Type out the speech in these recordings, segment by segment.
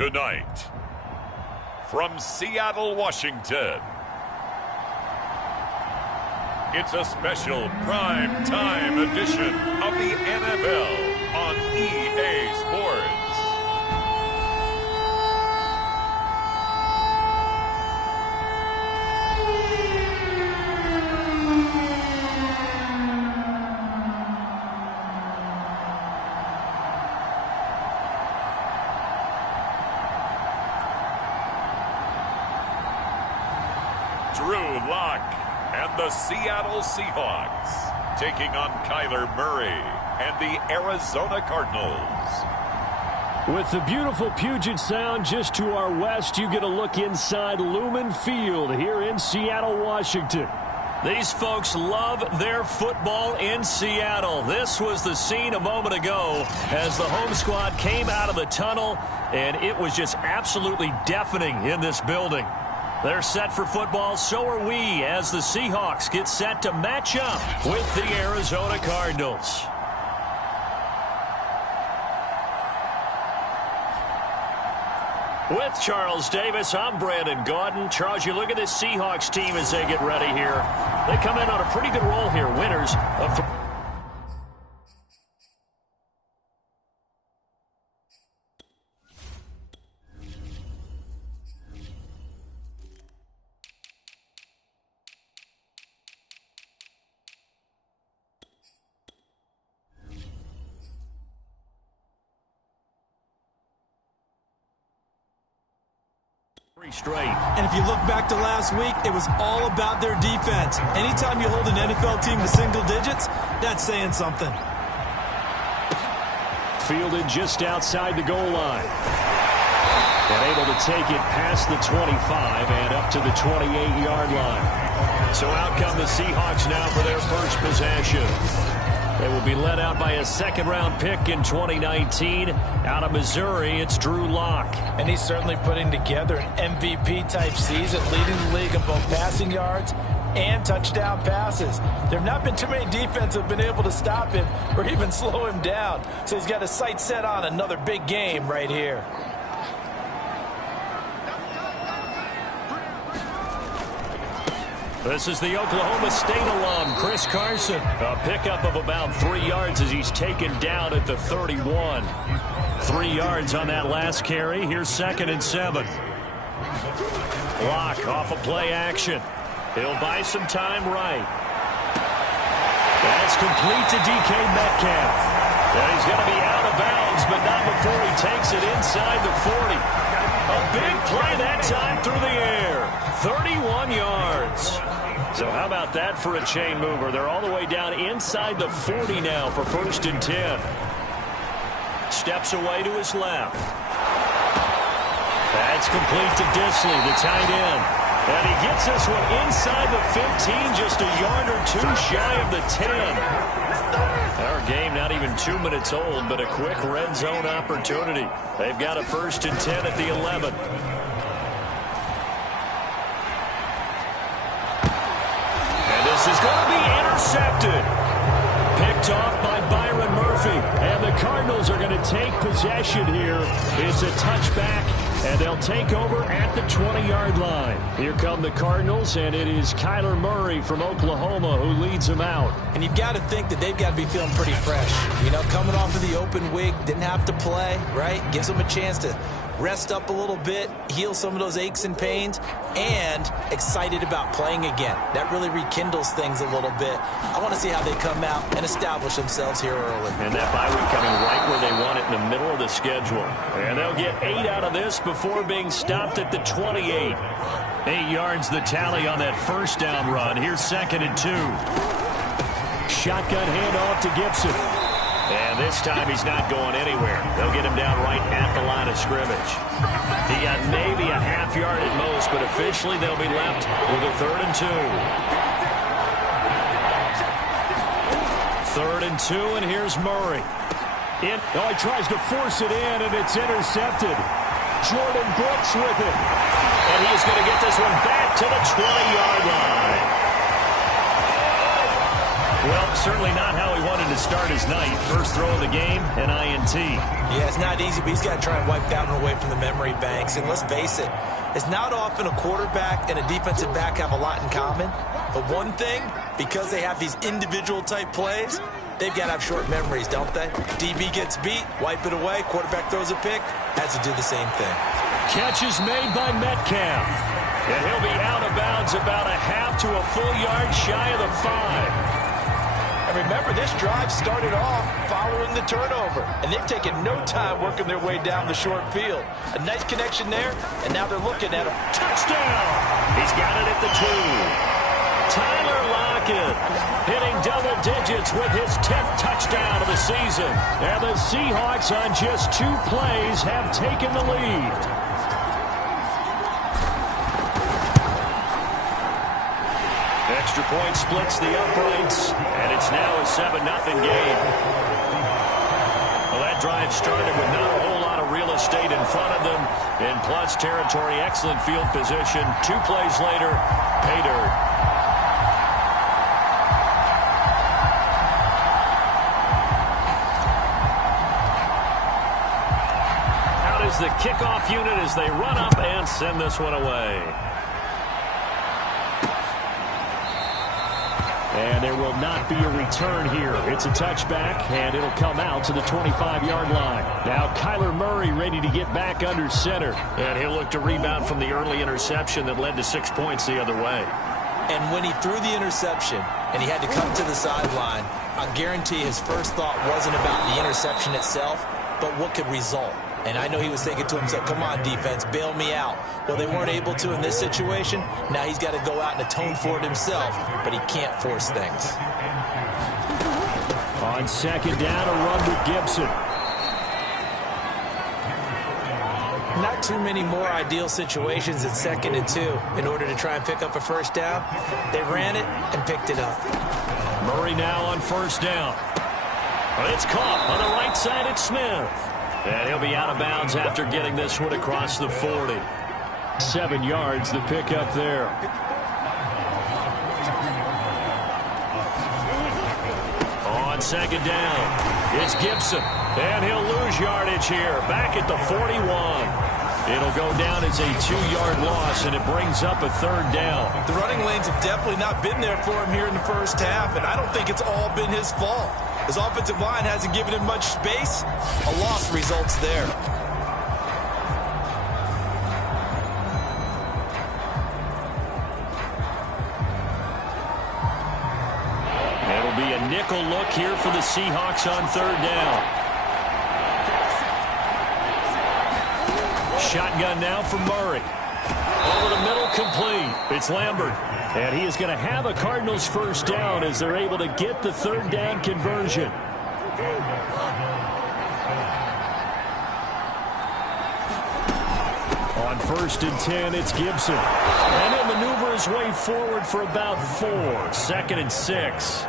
Tonight, from Seattle, Washington, it's a special prime time edition of the NFL on EA Sports. Drew Lock and the Seattle Seahawks taking on Kyler Murray and the Arizona Cardinals. With the beautiful Puget Sound just to our west, you get a look inside Lumen Field here in Seattle, Washington. These folks love their football in Seattle. This was the scene a moment ago as the home squad came out of the tunnel, and it was just absolutely deafening in this building. They're set for football, so are we, as the Seahawks get set to match up with the Arizona Cardinals. With Charles Davis, I'm Brandon Gaudin. Charles, you look at this Seahawks team as they get ready here. They come in on a pretty good roll here, winners of 3. Straight. And if you look back to last week, it was all about their defense. Anytime you hold an NFL team to single digits, that's saying something. Fielded just outside the goal line. And able to take it past the 25 and up to the 28-yard line. So out come the Seahawks now for their first possession. They will be led out by a second-round pick in 2019. Out of Missouri, it's Drew Lock. And he's certainly putting together an MVP-type season, leading the league in both passing yards and touchdown passes. There have not been too many defenses that have been able to stop him or even slow him down. So he's got his sights set on another big game right here. This is the Oklahoma State alum, Chris Carson. A pickup of about 3 yards as he's taken down at the 31. 3 yards on that last carry. Here's 2nd and 7. Lock off of play action. He'll buy some time right. That's complete to DK Metcalf. And he's going to be out of bounds, but not before he takes it inside the 40. A big play that time through the air. 31 yards. So how about that for a chain mover? They're all the way down inside the 40 now for 1st and 10. Steps away to his left. That's complete to Disley, the tight end. And he gets this one inside the 15, just a yard or two shy of the 10. Our game not even 2 minutes old, but a quick red zone opportunity. They've got a 1st and 10 at the 11. This is going to be intercepted. Picked off by Byron Murphy. And the Cardinals are going to take possession here. It's a touchback, and they'll take over at the 20-yard line. Here come the Cardinals, and it is Kyler Murray from Oklahoma who leads them out. And you've got to think that they've got to be feeling pretty fresh. You know, coming off of the open week, didn't have to play, right? Gives them a chance to rest up a little bit, heal some of those aches and pains, and excited about playing again. That really rekindles things a little bit. I want to see how they come out and establish themselves here early. And that bye week coming right where they want it, in the middle of the schedule. And they'll get 8 out of this before being stopped at the 28. 8 yards the tally on that 1st down run. Here's 2nd and 2. Shotgun handoff to Gibson. And this time he's not going anywhere. They'll get him down right at the line of scrimmage. He got maybe a half yard at most, but officially they'll be left with a 3rd and 2. 3rd and 2, and here's Murray. He tries to force it in, and it's intercepted. Jordan Brooks with it. And he's going to get this one back to the 20-yard line. Well, certainly not how he wanted to start his night. First throw of the game, an INT. Yeah, it's not easy, but he's got to try and wipe that one away from the memory banks. And let's face it, it's not often a quarterback and a defensive back have a lot in common. But one thing, because they have these individual type plays, they've got to have short memories, don't they? DB gets beat, wipe it away, quarterback throws a pick, has to do the same thing. Catch is made by Metcalf. And he'll be out of bounds about a half to a full yard shy of the 5. And remember, this drive started off following the turnover. And they've taken no time working their way down the short field. A nice connection there, and now they're looking at a touchdown. He's got it at the 2. Tyler Lockett hitting double digits with his 10th touchdown of the season. And the Seahawks on just 2 plays have taken the lead. Extra point splits the uprights, and it's now a 7-0 game. Well, that drive started with not a whole lot of real estate in front of them. In plus territory, excellent field position. 2 plays later, pay dirt. Out is the kickoff unit as they run up and send this one away. And there will not be a return here. It's a touchback, and it'll come out to the 25-yard line. Now Kyler Murray ready to get back under center. And he'll look to rebound from the early interception that led to 6 points the other way. And when he threw the interception and he had to come to the sideline, I guarantee his first thought wasn't about the interception itself, but what could result. And I know he was thinking to himself, come on, defense, bail me out. Well, they weren't able to in this situation. Now he's got to go out and atone for it himself, but he can't force things. On second down, a run with Gibson. Not too many more ideal situations at 2nd and 2 in order to try and pick up a first down. They ran it and picked it up. Murray now on first down. But it's caught on the right side at Smith. And he'll be out of bounds after getting this one across the 40. 7 yards, the pickup there. On second down, it's Gibson. And he'll lose yardage here, back at the 41. It'll go down as a 2-yard loss, and it brings up a 3rd down. The running lanes have definitely not been there for him here in the first half, and I don't think it's all been his fault. His offensive line hasn't given him much space. A loss results there. It'll be a nickel look here for the Seahawks on 3rd down. Shotgun now for Murray. Over the middle, complete. It's Lambert. And he is going to have a Cardinals first down as they're able to get the 3rd down conversion. On 1st and 10, it's Gibson. And he'll maneuver his way forward for about 4. 2nd and 6.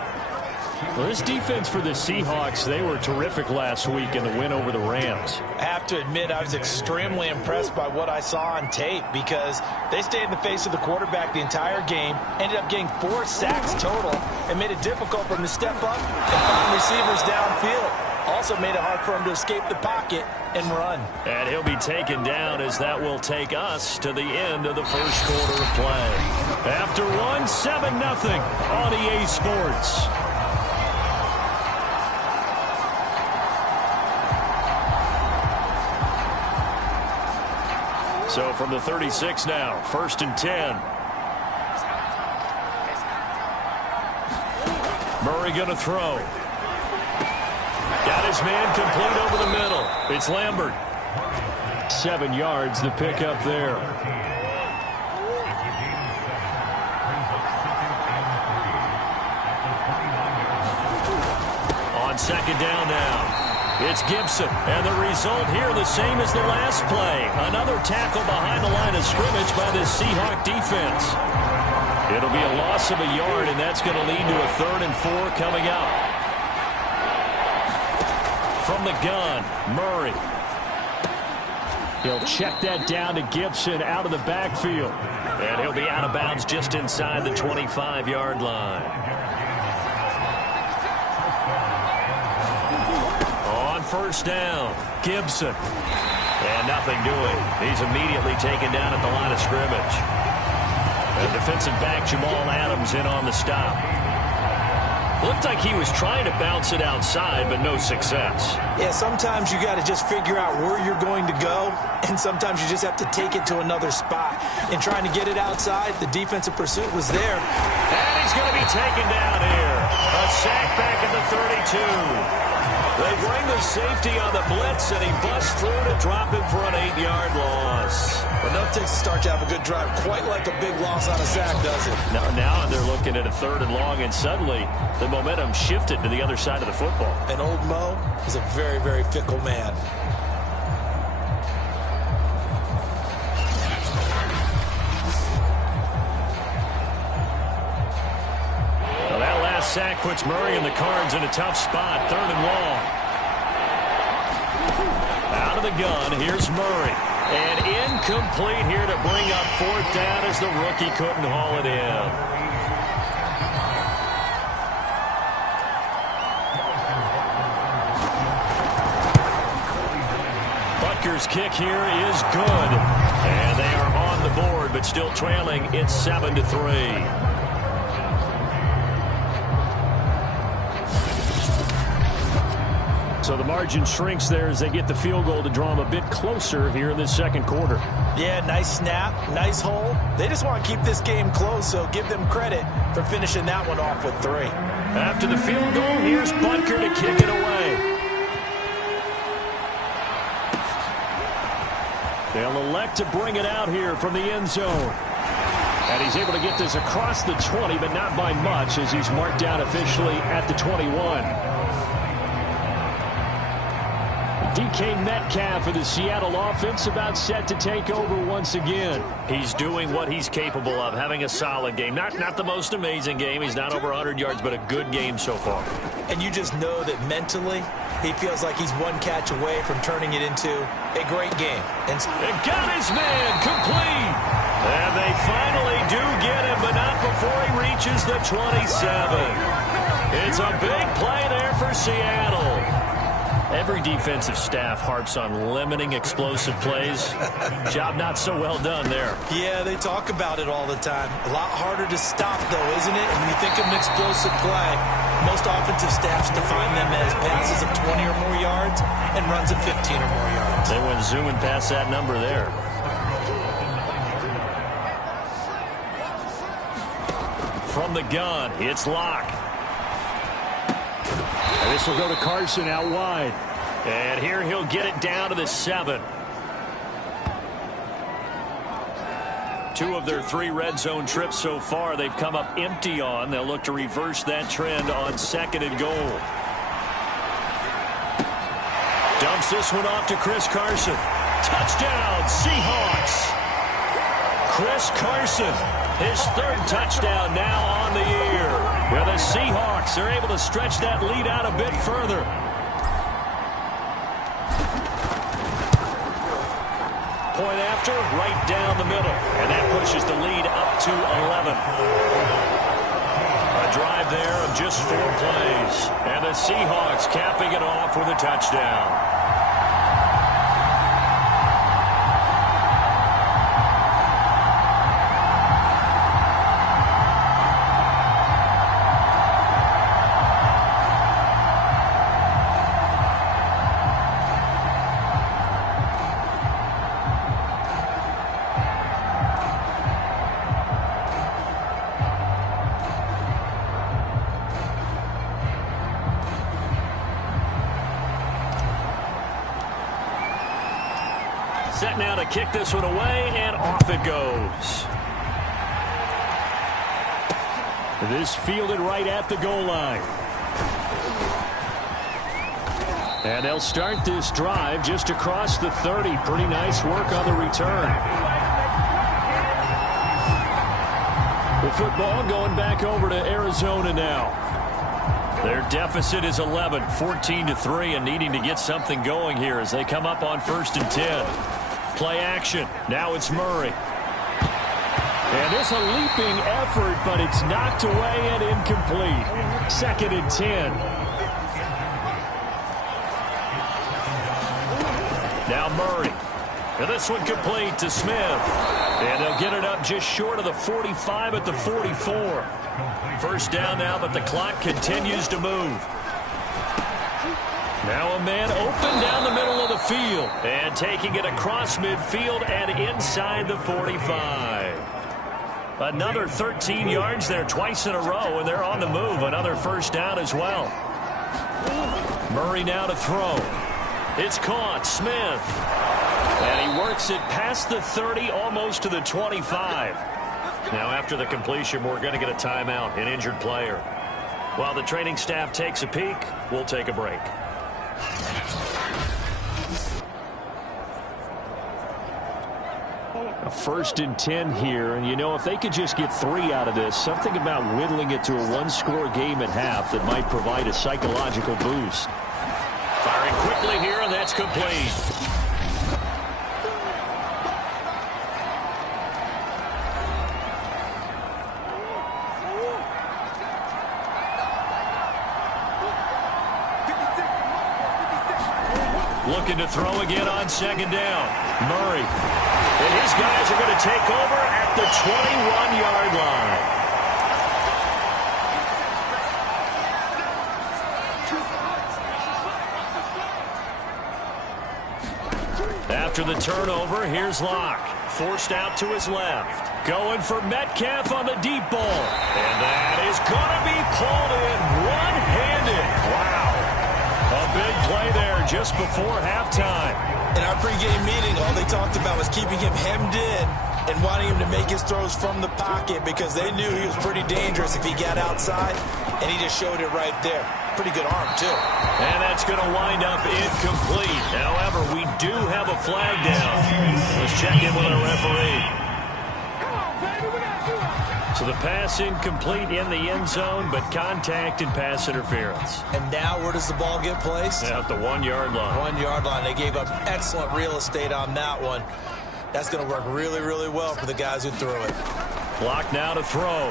Well, this defense for the Seahawks, they were terrific last week in the win over the Rams. I have to admit, I was extremely impressed by what I saw on tape because they stayed in the face of the quarterback the entire game, ended up getting 4 sacks total, and made it difficult for him to step up and find receivers downfield. Also made it hard for him to escape the pocket and run. And he'll be taken down as that will take us to the end of the first quarter of play. After one, 7-0 on EA Sports. So from the 36 now, 1st and 10. Murray going to throw. Got his man complete over the middle. It's Lambert. 7 yards, the pickup there. On second down now. It's Gibson, and the result here the same as the last play. Another tackle behind the line of scrimmage by the Seahawk defense. It'll be a loss of a yard, and that's going to lead to a 3rd and 4 coming up. From the gun, Murray. He'll check that down to Gibson out of the backfield. And he'll be out of bounds just inside the 25-yard line. on first down. Gibson. And nothing doing. He's immediately taken down at the line of scrimmage. And defensive back Jamal Adams in on the stop. Looked like he was trying to bounce it outside, but no success. Yeah, sometimes you got to just figure out where you're going to go, and sometimes you just have to take it to another spot. In trying to get it outside, the defensive pursuit was there. And he's going to be taken down here. A sack back at the 32. They bring the safety on the blitz, and he busts through to drop him for an 8-yard loss. Enough takes to start to have a good drive. Quite like a big loss on a sack, does it? Now they're looking at a 3rd and long, and suddenly the momentum shifted to the other side of the football. And old Mo is a very, very fickle man. Well, that last sack puts Murray and the Cards in a tough spot. 3rd and long. Out of the gun, here's Murray. And incomplete here to bring up 4th down as the rookie couldn't haul it in. Butker's kick here is good. And they are on the board, but still trailing. It's 7-3. So the margin shrinks there as they get the field goal to draw them a bit closer here in this second quarter. Yeah, nice snap, nice hole. They just want to keep this game close, so give them credit for finishing that one off with 3. After the field goal, here's Butker to kick it away. They'll elect to bring it out here from the end zone. And he's able to get this across the 20, but not by much as he's marked down officially at the 21. DK Metcalf for the Seattle offense about set to take over once again. He's doing what he's capable of, having a solid game. Not the most amazing game. He's not over 100 yards, but a good game so far. And you just know that mentally he feels like he's one catch away from turning it into a great game. And got his man complete. And they finally do get him, but not before he reaches the 27. It's a big play there for Seattle. Every defensive staff harps on limiting explosive plays. Job not so well done there. Yeah, they talk about it all the time. A lot harder to stop, though, isn't it? And when you think of an explosive play, most offensive staffs define them as passes of 20 or more yards and runs of 15 or more yards. They went zooming past that number there. From the gun, it's Locke. And this will go to Carson out wide. And here he'll get it down to the 7. 2 of their 3 red zone trips so far they've come up empty on. They'll look to reverse that trend on 2nd and goal. Dumps this one off to Chris Carson. Touchdown, Seahawks. Chris Carson, his 3rd touchdown now on the year. Well, the Seahawks are able to stretch that lead out a bit further. Point after, right down the middle. And that pushes the lead up to 11. A drive there of just 4 plays. And the Seahawks capping it off with a touchdown. Set now to kick this one away, and off it goes. This fielded right at the goal line. And they'll start this drive just across the 30. Pretty nice work on the return. The football going back over to Arizona now. Their deficit is 11, 14-3, and needing to get something going here as they come up on 1st and 10. Play action. Now it's Murray. And it's a leaping effort, but it's knocked away and incomplete. 2nd and 10. Now Murray. And this one complete to Smith. And they'll get it up just short of the 45 at the 44. First down now, but the clock continues to move. Now a man open down the middle of the field. And taking it across midfield and inside the 45. Another 13 yards there twice in a row, and they're on the move. Another first down as well. Murray now to throw. It's caught. Smith. And he works it past the 30, almost to the 25. Now after the completion, we're going to get a timeout, an injured player. While the training staff takes a peek, we'll take a break. A 1st and 10 here, and you know, if they could just get 3 out of this, something about whittling it to a one-score game at half that might provide a psychological boost. Firing quickly here, and that's complete. Looking to throw again on 2nd down. Murray. And his guys are going to take over at the 21-yard line. After the turnover, here's Locke. Forced out to his left. Going for Metcalf on the deep ball. And that is going to be pulled in one-handed. Wow. A big play there just before halftime. In our pregame meeting, all they talked about was keeping him hemmed in and wanting him to make his throws from the pocket because they knew he was pretty dangerous if he got outside, and he just showed it right there. Pretty good arm, too. And that's going to wind up incomplete. However, we do have a flag down. Let's check in with our referee. So the pass incomplete in the end zone, but contact and pass interference. And now where does the ball get placed? At the 1-yard line. 1-yard line. They gave up excellent real estate on that one. That's going to work really, really well for the guys who threw it. Block now to throw.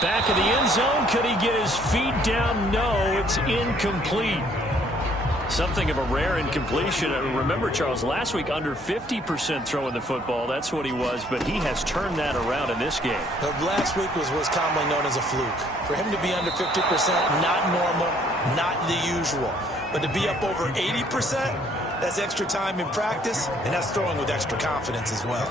Back in the end zone. Could he get his feet down? No, it's incomplete. Something of a rare incompletion. Remember, Charles, last week under 50% throwing the football. That's what he was, but he has turned that around in this game. Last week was commonly known as a fluke. For him to be under 50%, not normal, not the usual. But to be up over 80%, that's extra time in practice, and that's throwing with extra confidence as well.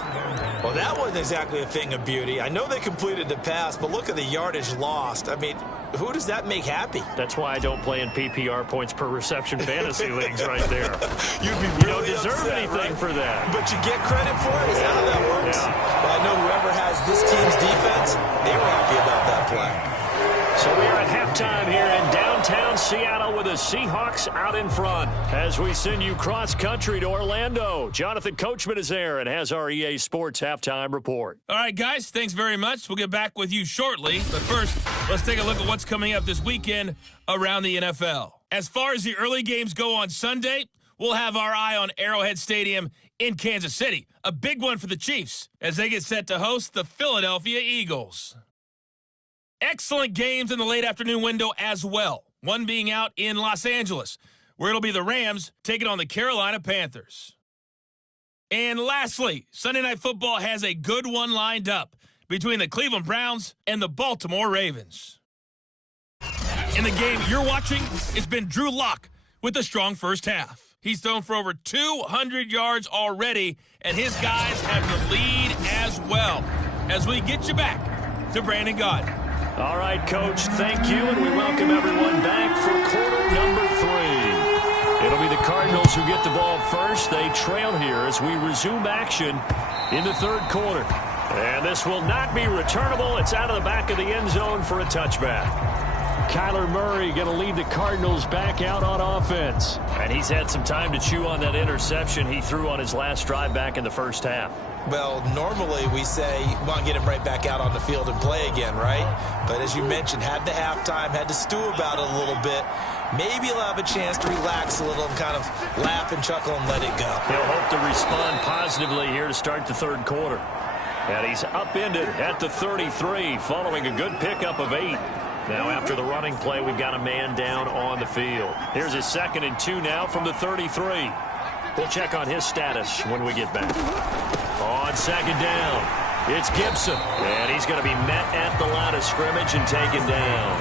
Well, that wasn't exactly a thing of beauty. I know they completed the pass, but look at the yardage lost. I mean, who does that make happy? That's why I don't play in PPR points per reception fantasy leagues right there. You'd be really really you don't deserve upset, anything right? for that. But you get credit for it? Is that how that works? Yeah. Well, I know whoever has this team's defense, they were happy about that play. So we are at halftime here in downtown Seattle with the Seahawks out in front. As we send you cross-country to Orlando, Jonathan Coachman is there and has our EA Sports halftime report. All right, guys, thanks very much. We'll get back with you shortly. But first, let's take a look at what's coming up this weekend around the NFL. As far as the early games go on Sunday, we'll have our eye on Arrowhead Stadium in Kansas City. A big one for the Chiefs as they get set to host the Philadelphia Eagles. Excellent games in the late afternoon window as well. One being out in Los Angeles, where it'll be the Rams taking on the Carolina Panthers. And lastly, Sunday Night Football has a good one lined up between the Cleveland Browns and the Baltimore Ravens. In the game you're watching, it's been Drew Lock with a strong first half. He's thrown for over 200 yards already, and his guys have the lead as well. As we get you back to Brandon Gaudin. All right, Coach, thank you, and we welcome everyone back for quarter number 3. It'll be the Cardinals who get the ball first. They trail here as we resume action in the third quarter. And this will not be returnable. It's out of the back of the end zone for a touchback. Kyler Murray going to lead the Cardinals back out on offense. And he's had some time to chew on that interception he threw on his last drive back in the first half. Well, normally we say, want to get him right back out on the field and play again, right? But as you mentioned, had the halftime, had to stew about it a little bit. Maybe he'll have a chance to relax a little and kind of laugh and chuckle and let it go. He'll hope to respond positively here to start the third quarter. And he's upended at the 33 following a good pickup of 8. Now after the running play, we've got a man down on the field. Here's his 2nd and 2 now from the 33. We'll check on his status when we get back. On second down, it's Gibson. And he's going to be met at the line of scrimmage and taken down.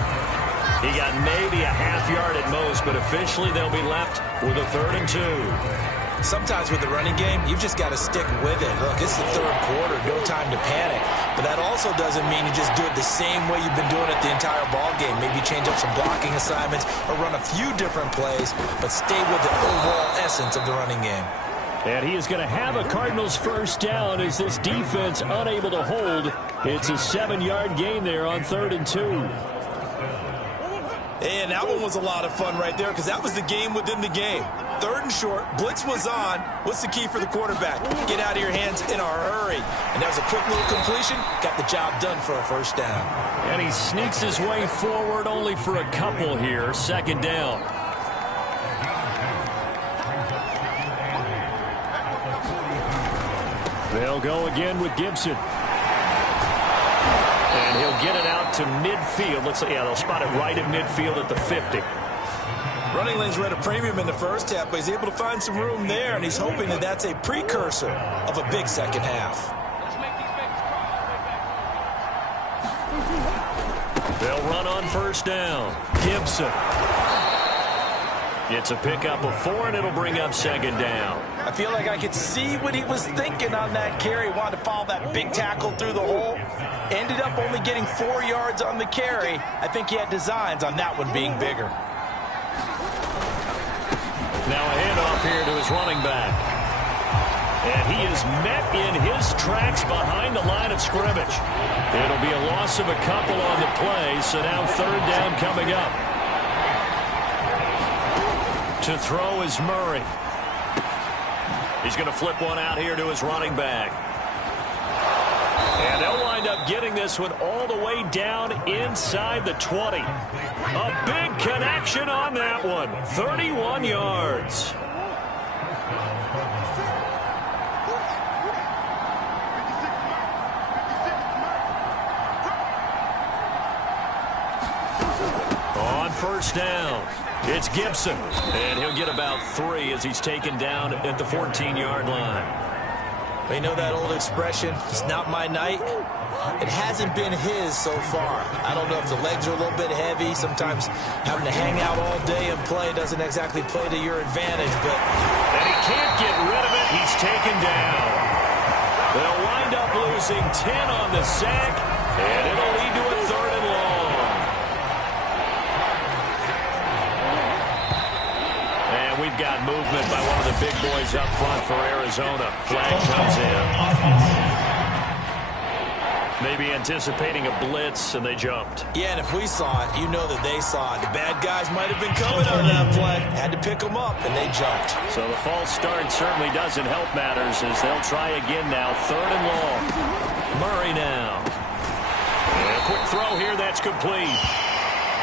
He got maybe a half yard at most, but officially they'll be left with a 3rd and 2. Sometimes with the running game, you've just got to stick with it. Look, it's the 3rd quarter, no time to panic. But that also doesn't mean you just do it the same way you've been doing it the entire ball game. Maybe change up some blocking assignments or run a few different plays, but stay with the overall essence of the running game. And he is going to have a Cardinals 1st down as this defense unable to hold. It's a 7-yard gain there on 3rd and 2. And that one was a lot of fun right there because that was the game within the game. 3rd and short, blitz was on. What's the key for the quarterback? Get out of your hands in a hurry. And that was a quick little completion. Got the job done for a 1st down. And he sneaks his way forward only for a couple here. 2nd down. They'll go again with Gibson. And he'll get it out to midfield. Looks like, yeah, they'll spot it right at midfield at the 50. Running lanes were at a premium in the first half, but he's able to find some room there, and he's hoping that that's a precursor of a big second half. They'll run on 1st down. Gibson. It's a pickup of 4, and it'll bring up 2nd down. I feel like I could see what he was thinking on that carry. He wanted to follow that big tackle through the hole. Ended up only getting 4 yards on the carry. I think he had designs on that one being bigger. Now a handoff here to his running back. And he is met in his tracks behind the line of scrimmage. It'll be a loss of a couple on the play, so now 3rd down coming up. To throw is Murray. He's going to flip one out here to his running back. And they'll wind up getting this one all the way down inside the 20. A big connection on that one. 31 yards. On 1st down, it's Gibson. And he'll get about 3 as he's taken down at the 14-yard line. We know that old expression, it's not my night. It hasn't been his so far. I don't know if the legs are a little bit heavy. Sometimes having to hang out all day and play doesn't exactly play to your advantage. But and he can't get rid of it. He's taken down. They'll wind up losing 10 on the sack, and it'll lead to a 3rd and long. We've got movement by one of the big boys up front for Arizona. Flag comes in. Maybe anticipating a blitz, and they jumped. Yeah, and if we saw it, you know that they saw it. The bad guys might have been coming on that play. Had to pick them up, and they jumped. So the false start certainly doesn't help matters as they'll try again now. 3rd and long. Murray now. And a quick throw here. That's complete.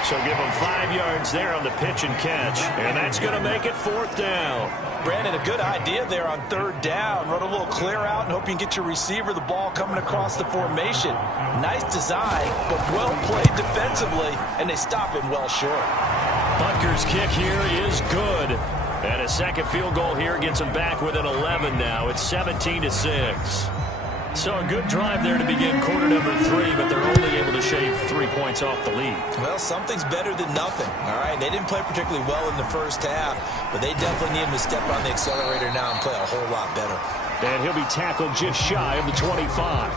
So give them 5 yards there on the pitch and catch, and that's going to make it 4th down. Brandon, a good idea there on 3rd down. Run a little clear out and hope you can get your receiver the ball coming across the formation. Nice design, but well played defensively, and they stop him well short. Butker's kick here is good. And a second field goal here gets them back within 11 now. It's 17-6. So a good drive there to begin quarter number 3, but they're only able to shave 3 points off the lead. Well, something's better than nothing, all right? They didn't play particularly well in the first half, but they definitely need him to step on the accelerator now and play a whole lot better. And he'll be tackled just shy of the 25.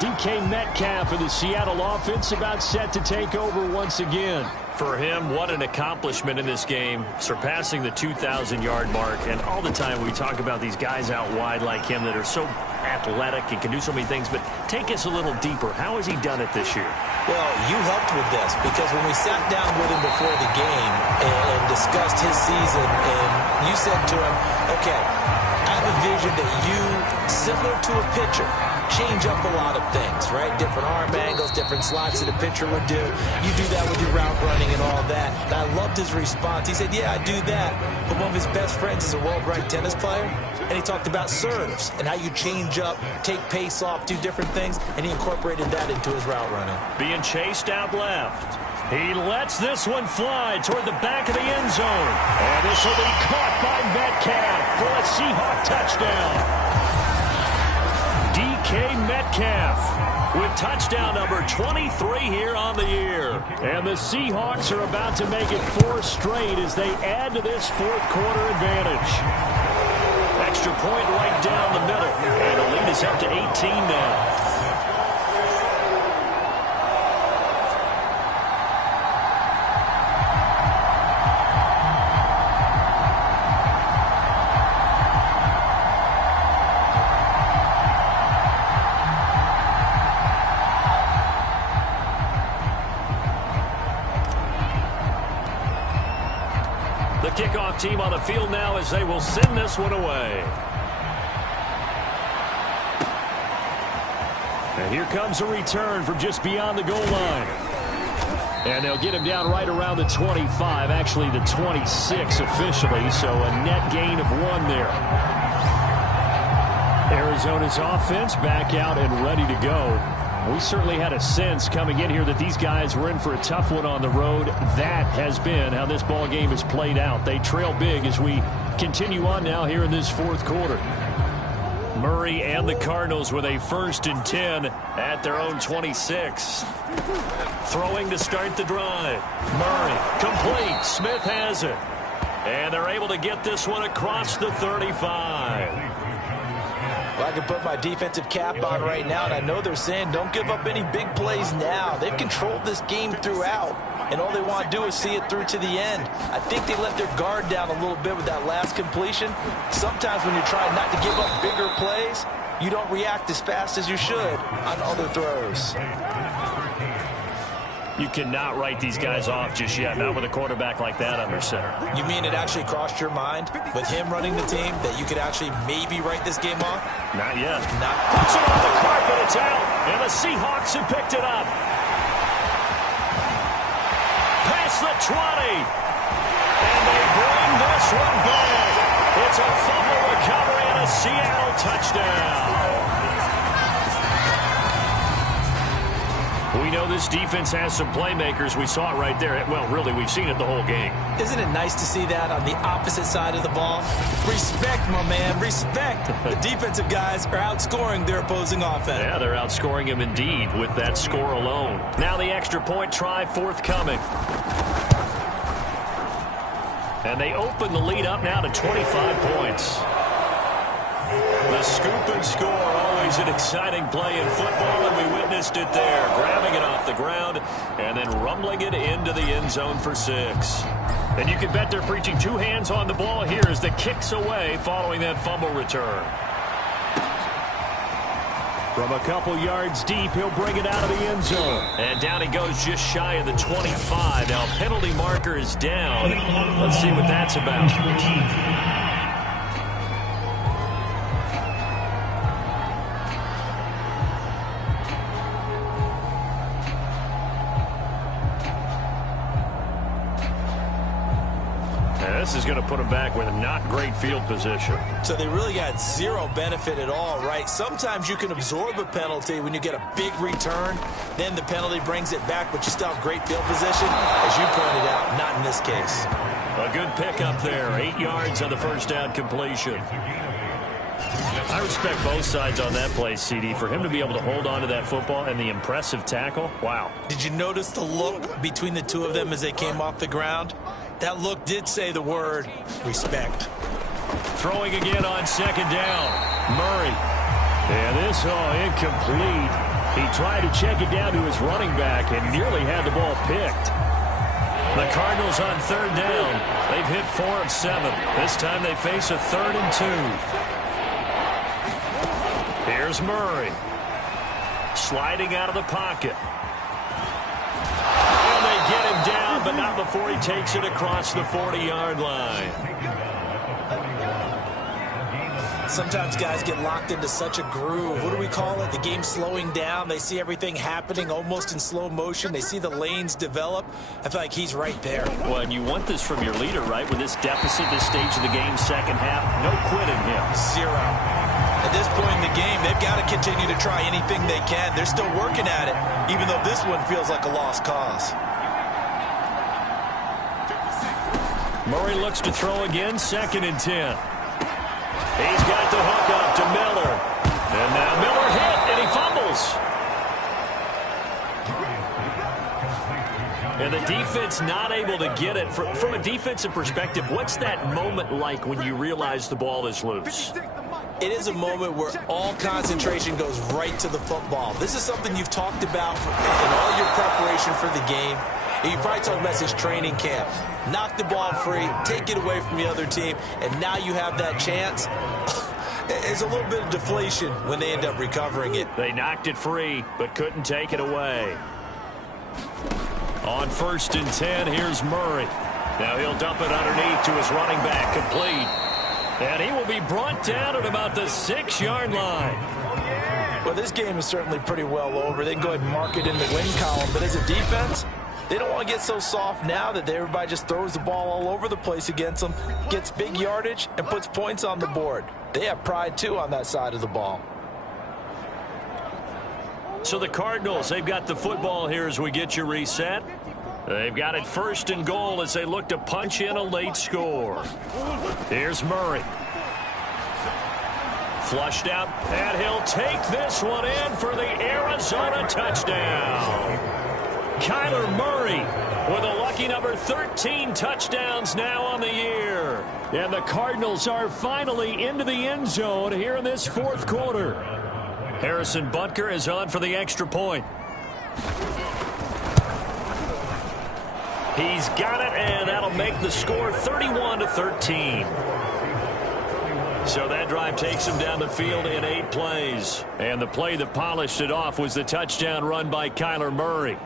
DK Metcalf of the Seattle offense about set to take over once again. For him, what an accomplishment in this game, surpassing the 2,000-yard mark. And all the time we talk about these guys out wide like him that are so athletic and can do so many things. But take us a little deeper. How has he done it this year? Well, you helped with this because when we sat down with him before the game and discussed his season, and you said to him, okay, I have a vision that you, similar to a pitcher, change up a lot of things, right? Different arm angles, those different slots that a pitcher would do. You do that with your route running and all that. And I loved his response. He said, yeah, I do that. But one of his best friends is a world-ranked tennis player, and he talked about serves and how you change up, take pace off, do different things, and he incorporated that into his route running. Being chased out left. He lets this one fly toward the back of the end zone. And this will be caught by Metcalf for a Seahawk touchdown. DK Metcalf with touchdown number 23 here on the year. And the Seahawks are about to make it 4 straight as they add to this fourth quarter advantage. Extra point right down the middle. And the lead is up to 18 now. Kickoff team on the field now as they will send this one away. And here comes a return from just beyond the goal line. And they'll get him down right around the 25, actually the 26 officially, so a net gain of 1 there. Arizona's offense back out and ready to go. We certainly had a sense coming in here that these guys were in for a tough one on the road. That has been how this ball game has played out. They trail big as we continue on now here in this fourth quarter. Murray and the Cardinals with a 1st and 10 at their own 26. Throwing to start the drive. Murray complete. Smith has it. And they're able to get this one across the 35. Well, I can put my defensive cap on right now, and I know they're saying don't give up any big plays now. They've controlled this game throughout, and all they want to do is see it through to the end. I think they let their guard down a little bit with that last completion. Sometimes when you're trying not to give up bigger plays, you don't react as fast as you should on other throws. You cannot write these guys off just yet, not with a quarterback like that under center. You mean it actually crossed your mind with him running the team that you could actually maybe write this game off? Not yet. Puts it on the carpet, it's out, and the Seahawks have picked it up. Past the 20, and they bring this one back. It's a fumble recovery and a Seattle touchdown. We know this defense has some playmakers. We saw it right there. Well, really, we've seen it the whole game. Isn't it nice to see that on the opposite side of the ball? Respect, my man, respect. The defensive guys are outscoring their opposing offense. Yeah, they're outscoring him indeed with that score alone. Now the extra point try forthcoming. And they open the lead up now to 25 points. The scoop and score, always an exciting play in football, and we witnessed it there. Grabbing it off the ground and then rumbling it into the end zone for 6. And you can bet they're preaching 2 hands on the ball here as the kick's away following that fumble return. From a couple yards deep, he'll bring it out of the end zone. And down he goes just shy of the 25. Now penalty marker is down. Let's see what that's about. This is going to put them back with not great field position. So they really got 0 benefit at all, right? Sometimes you can absorb a penalty when you get a big return. Then the penalty brings it back, but you still have great field position. As you pointed out, not in this case. A good pickup there. 8 yards on the first down completion. I respect both sides on that play, CD. For him to be able to hold on to that football and the impressive tackle, wow. Did you notice the look between the two of them as they came off the ground? That look did say the word respect. Throwing again on 2nd down. Murray. And this incomplete. He tried to check it down to his running back and nearly had the ball picked. The Cardinals on 3rd down. They've hit 4 of 7. This time they face a 3rd and 2. Here's Murray. Sliding out of the pocket. And they get him down, but not before he takes it across the 40-yard line. Sometimes guys get locked into such a groove. What do we call it? The game slowing down. They see everything happening almost in slow motion. They see the lanes develop. I feel like he's right there. Well, and you want this from your leader, right? With this deficit, this stage of the game, second half, no quitting him. Zero. At this point in the game, they've got to continue to try anything they can. They're still working at it, even though this one feels like a lost cause. Murray looks to throw again, 2nd and 10. He's got the hook up to Miller. And now Miller hit, and he fumbles. And the defense not able to get it. From a defensive perspective, what's that moment like when you realize the ball is loose? It is a moment where all concentration goes right to the football. This is something you've talked about in all your preparation for the game. And you probably talked about this training camp. Knock the ball free, take it away from the other team, and now you have that chance. There's a little bit of deflation when they end up recovering it. They knocked it free, but couldn't take it away. On 1st and 10, here's Murray. Now he'll dump it underneath to his running back, complete. And he will be brought down at about the 6-yard line. Well, this game is certainly pretty well over. They can go ahead and mark it in the win column. But as a defense, they don't want to get so soft now that everybody just throws the ball all over the place against them, gets big yardage, and puts points on the board. They have pride, too, on that side of the ball. So the Cardinals, they've got the football here as we get you reset. They've got it 1st and goal as they look to punch in a late score. Here's Murray. Flushed out, and he'll take this one in for the Arizona touchdown. Kyler Murray with a lucky number 13 touchdowns now on the year. And the Cardinals are finally into the end zone here in this 4th quarter. Harrison Butker is on for the extra point. He's got it, and that'll make the score 31-13. So that drive takes him down the field in 8 plays. And the play that polished it off was the touchdown run by Kyler Murray.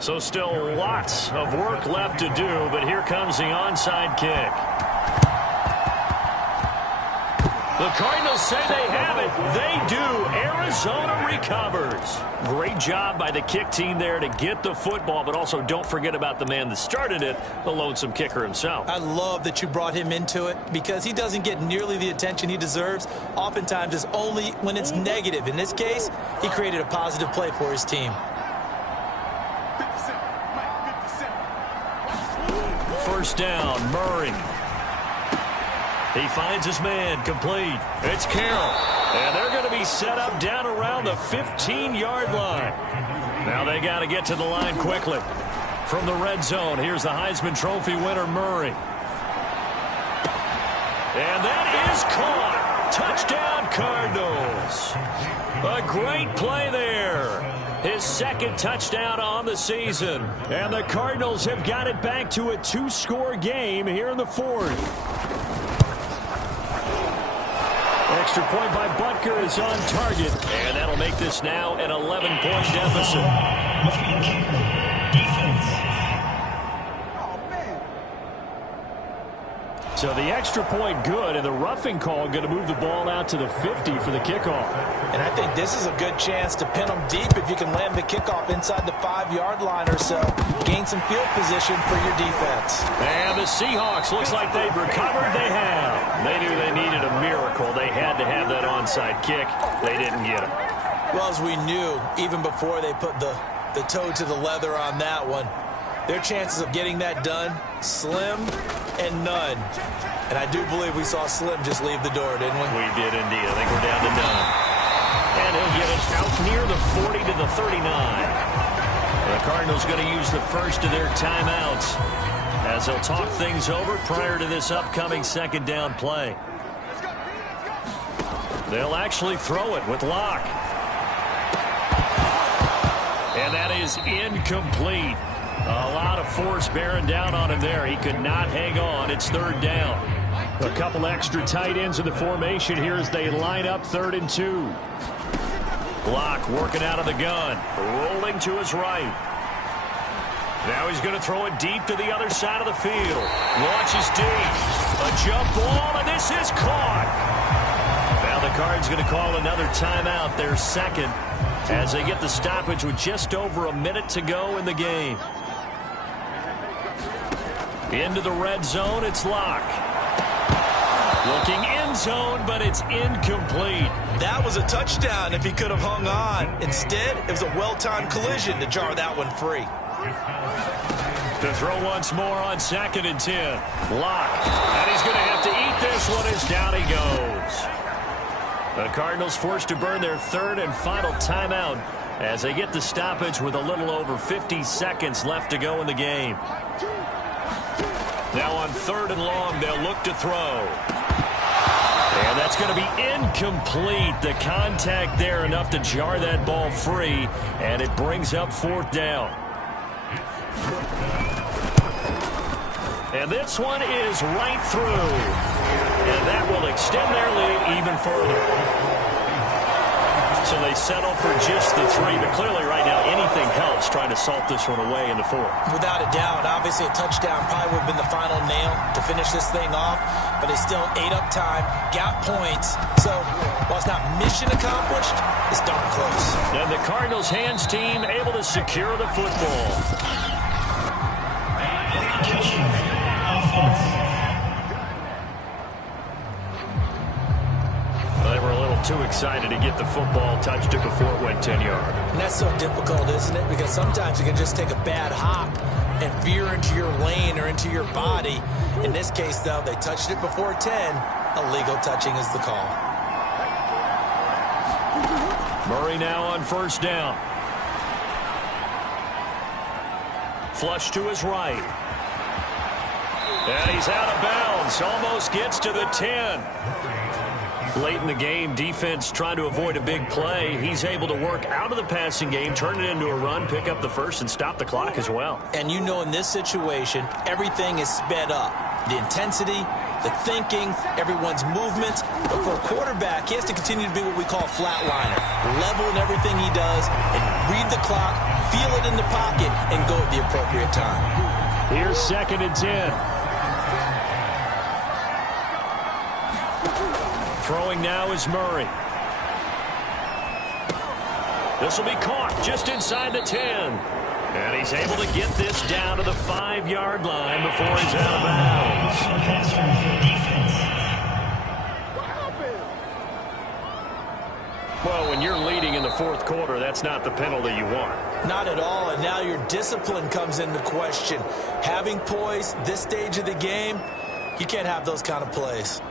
So still lots of work left to do, but here comes the onside kick. The Cardinals say they have it. They do. Arizona recovers. Great job by the kick team there to get the football, but also don't forget about the man that started it, the lonesome kicker himself. I love that you brought him into it because he doesn't get nearly the attention he deserves. Oftentimes it's only when it's negative. In this case, he created a positive play for his team. 1st down, Murray. He finds his man, complete. It's Carroll. And they're going to be set up down around the 15-yard line. Now they got to get to the line quickly. From the red zone, here's the Heisman Trophy winner, Murray. And that is caught. Touchdown, Cardinals. A great play there. His 2nd touchdown on the season. And the Cardinals have got it back to a 2-score game here in the 4th. Extra point by Butker is on target. And that'll make this now an 11-point deficit. So the extra point good, and the roughing call going to move the ball out to the 50 for the kickoff. And I think this is a good chance to pin them deep if you can land the kickoff inside the 5-yard line or so. Gain some field position for your defense. And the Seahawks, looks like they've recovered. They have. They knew they needed a miracle. They had to have that onside kick. They didn't get it. Well, as we knew, even before they put the toe to the leather on that one, their chances of getting that done, slim and none. And I do believe we saw Slim just leave the door, didn't we? We did indeed. I think we're down to none. And he'll get it out near the 40 to the 39. The Cardinals going to use the first of their timeouts as they'll talk things over prior to this upcoming 2nd down play. They'll actually throw it with Locke. And that is incomplete. A lot of force bearing down on him there. He could not hang on. It's 3rd down. A couple extra tight ends in the formation here as they line up 3rd and 2. Locke working out of the gun. Rolling to his right. Now he's going to throw it deep to the other side of the field. Launches deep. A jump ball, and this is caught. Now the Cards going to call another timeout, their second, as they get the stoppage with just over a minute to go in the game. Into the red zone, it's Locke. Looking end zone, but it's incomplete. That was a touchdown if he could have hung on. Instead, it was a well-timed collision to jar that one free. To throw once more on 2nd and 10. Locke. And he's going to have to eat this one as down he goes. The Cardinals forced to burn their third and final timeout as they get the stoppage with a little over 50 seconds left to go in the game. Now on 3rd and long, they'll look to throw. And that's going to be incomplete. The contact there enough to jar that ball free, and it brings up 4th down. And this one is right through. And that will extend their lead even further. So they settle for just the 3, but clearly right now anything helps trying to salt this one away in the 4th. Without a doubt, obviously a touchdown probably would have been the final nail to finish this thing off, but they still ate up time, got points. So while it's not mission accomplished, it's darn close. And the Cardinals hands team able to secure the football. They were a little too excited to get the football, touched it before it went 10 yards. And that's so difficult, isn't it? Because sometimes you can just take a bad hop and veer into your lane or into your body. In this case, though, they touched it before 10. Illegal touching is the call. Murray now on 1st down. Flush to his right. And he's out of bounds. Almost gets to the 10. Late in the game, defense trying to avoid a big play. He's able to work out of the passing game, turn it into a run, pick up the first, and stop the clock as well. And you know in this situation, everything is sped up. The intensity, the thinking, everyone's movements. But for a quarterback, he has to continue to be what we call a flatliner. Level in everything he does, and read the clock, feel it in the pocket, and go at the appropriate time. Here's 2nd and 10. Throwing now is Murray. This will be caught just inside the 10. And he's able to get this down to the 5-yard line before he's out of bounds. Well, when you're leading in the 4th quarter, that's not the penalty you want. Not at all, and now your discipline comes into question. Having poise this stage of the game, you can't have those kind of plays.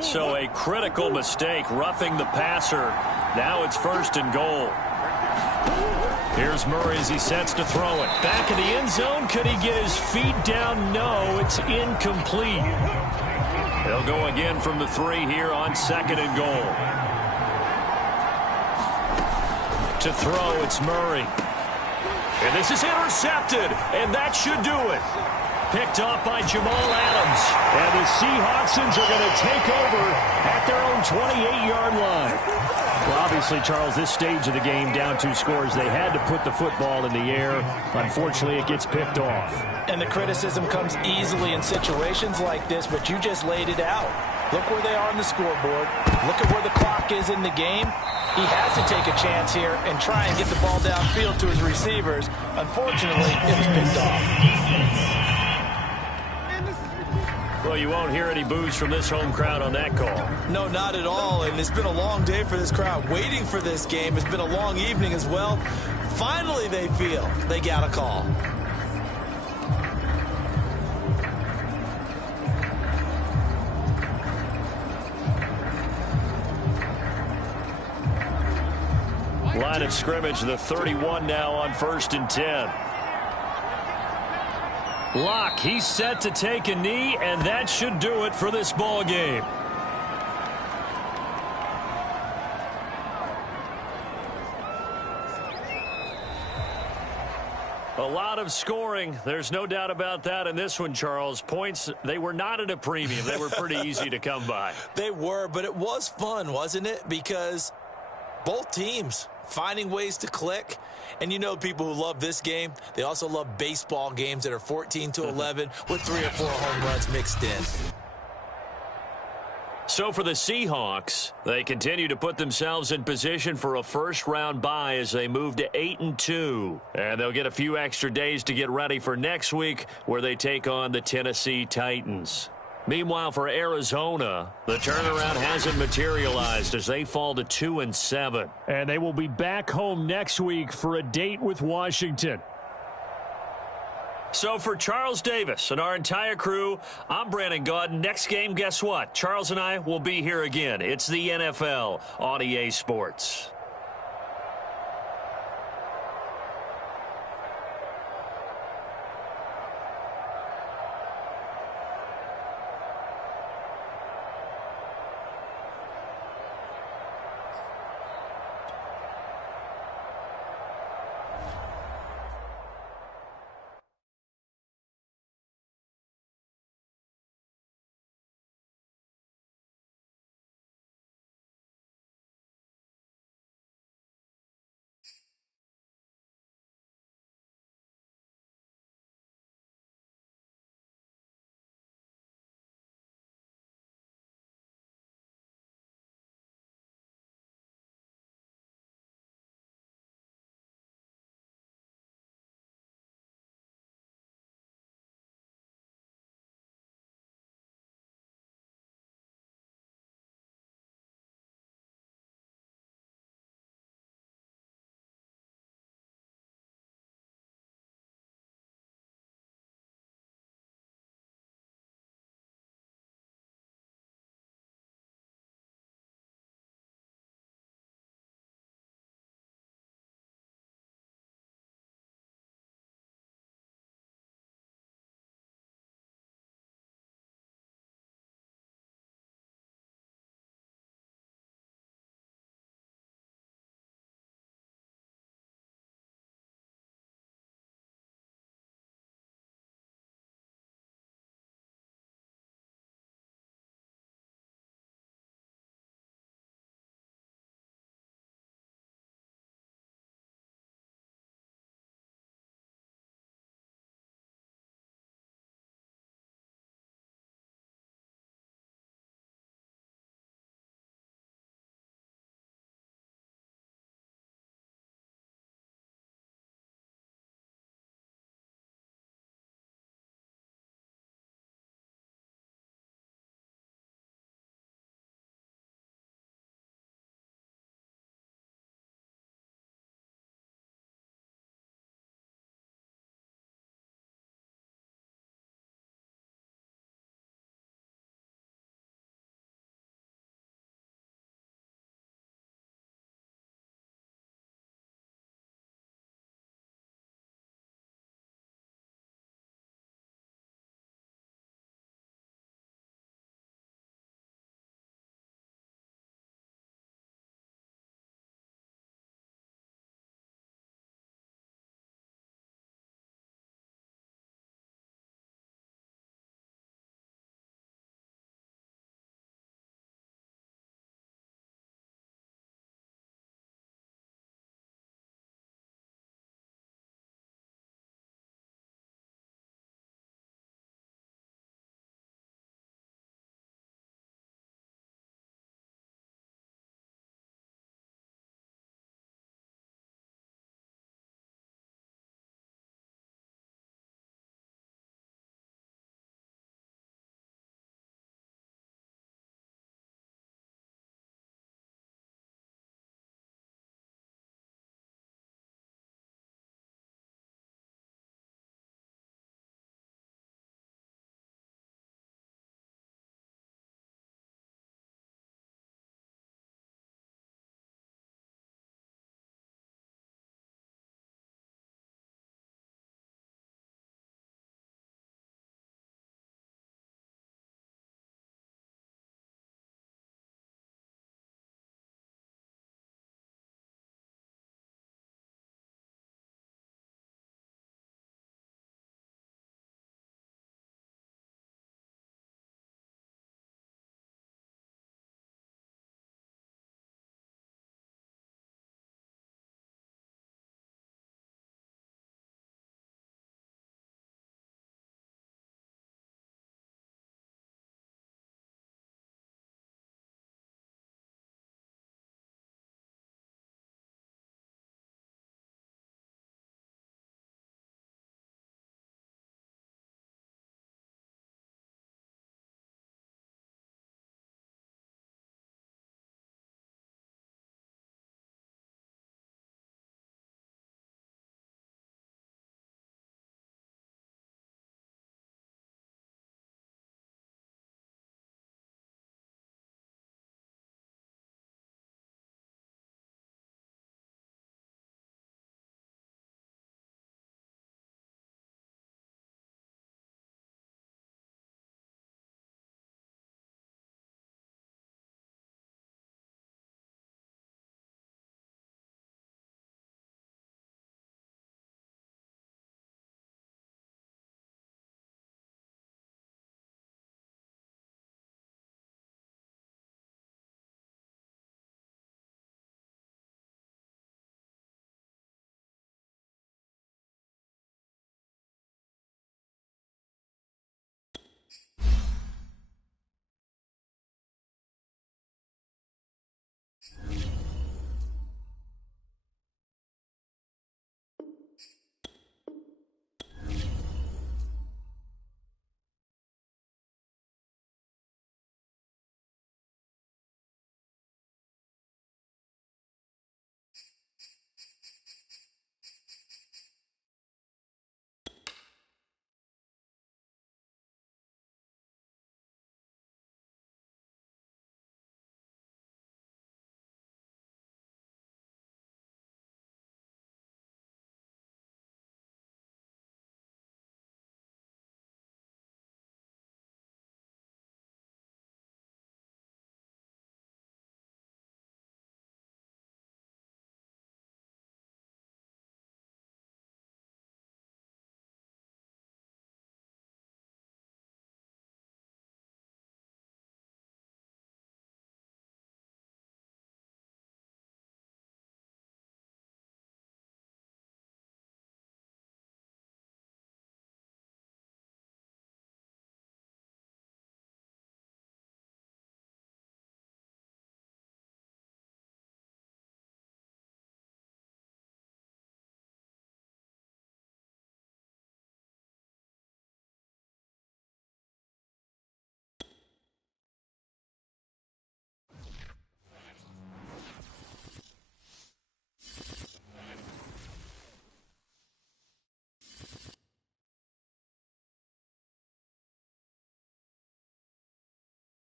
So a critical mistake, roughing the passer. Now it's 1st and goal. Here's Murray as he sets to throw it. Back in the end zone. Could he get his feet down? No, it's incomplete. They'll go again from the 3 here on 2nd and goal. To throw, it's Murray. And this is intercepted, and that should do it. Picked off by Jamal Adams. And the Seahawks are going to take over at their own 28-yard line. Well, obviously, Charles, this stage of the game, down 2 scores, they had to put the football in the air. Unfortunately, it gets picked off. And the criticism comes easily in situations like this, but you just laid it out. Look where they are on the scoreboard. Look at where the clock is in the game. He has to take a chance here and try and get the ball downfield to his receivers. Unfortunately, it was picked off. Well, you won't hear any boos from this home crowd on that call. No, not at all. And it's been a long day for this crowd waiting for this game. It's been a long evening as well. Finally, they feel they got a call. Line of scrimmage, the 31 now on 1st and 10. Locke, he's set to take a knee, and that should do it for this ball game. A lot of scoring. There's no doubt about that in this one, Charles. Points, they were not at a premium. They were pretty easy to come by. They were, but it was fun, wasn't it? Because both teams finding ways to click. And you know people who love this game, they also love baseball games that are 14-11 with 3 or 4 home runs mixed in. So for the Seahawks, they continue to put themselves in position for a first-round bye as they move to 8-2. And they'll get a few extra days to get ready for next week where they take on the Tennessee Titans. Meanwhile, for Arizona, the turnaround hasn't materialized as they fall to 2-7. And they will be back home next week for a date with Washington. So for Charles Davis and our entire crew, I'm Brandon Gaudin. Next game, guess what? Charles and I will be here again. It's the NFL on EA Sports.